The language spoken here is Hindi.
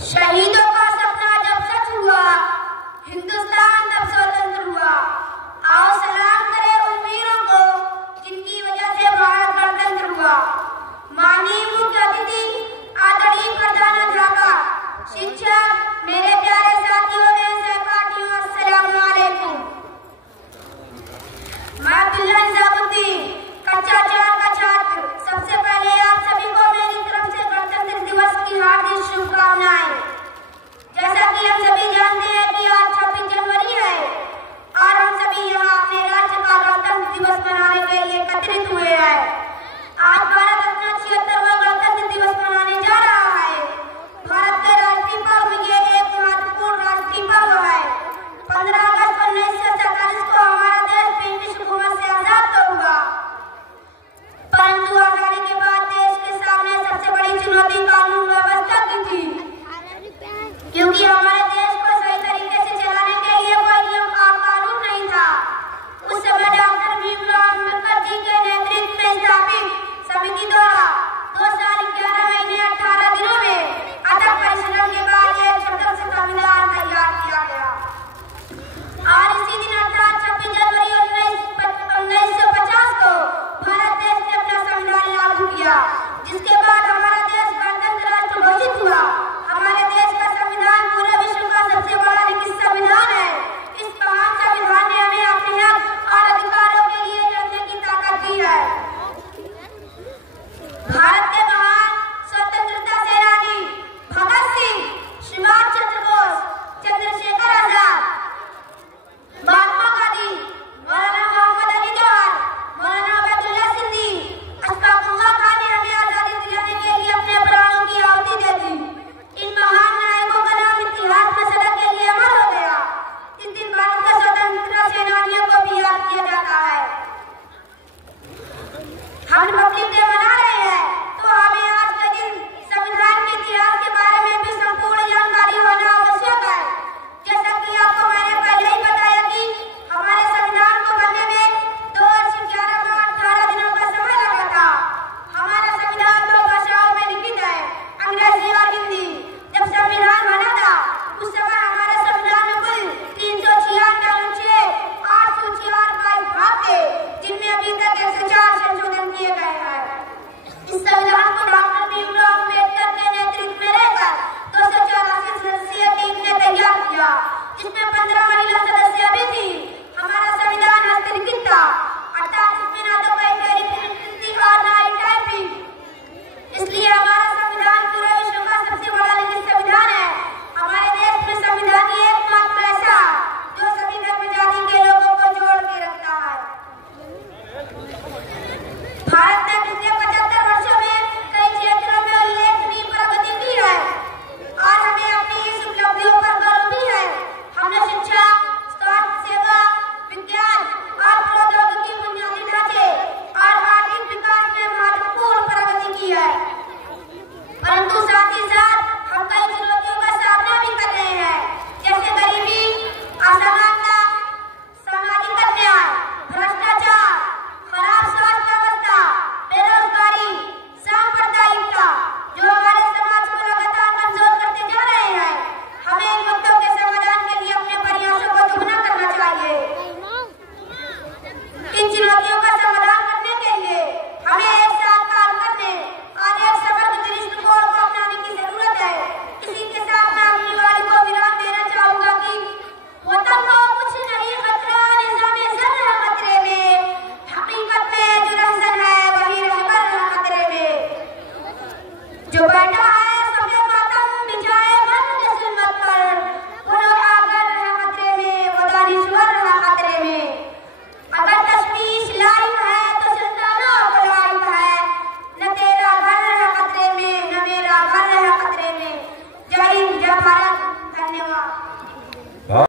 शहीदों का सपना जब सच हुआ, हिंदुस्तान तब स्वतंत्र हुआ। आओ सलाम करें उन वीरों को जिनकी वजह से भारत गणतंत्र हुआ। माननीय मुख्य अतिथि आदरणीय प्रधानाध्यापक, शिक्षक, मेरे प्यारे साथियों एवं सहपाठियों, अस्सलाम वालेकुम। मैं अब्दुल्ला निजामुद्दीन, कक्षा 4 का छात्र। सबसे पहले आप सभी को मेरी तरफ से गणतंत्र दिवस की हार्दिक शुभकामनाएं। जैसा कि हम सभी जानते हैं कि आज 26 जनवरी है और हम सभी यहाँ अपने राज्य का गणतंत्र दिवस मनाने के लिए एकत्रित हुए हैं। आज भारत अपना 76वां गणतंत्र दिवस मना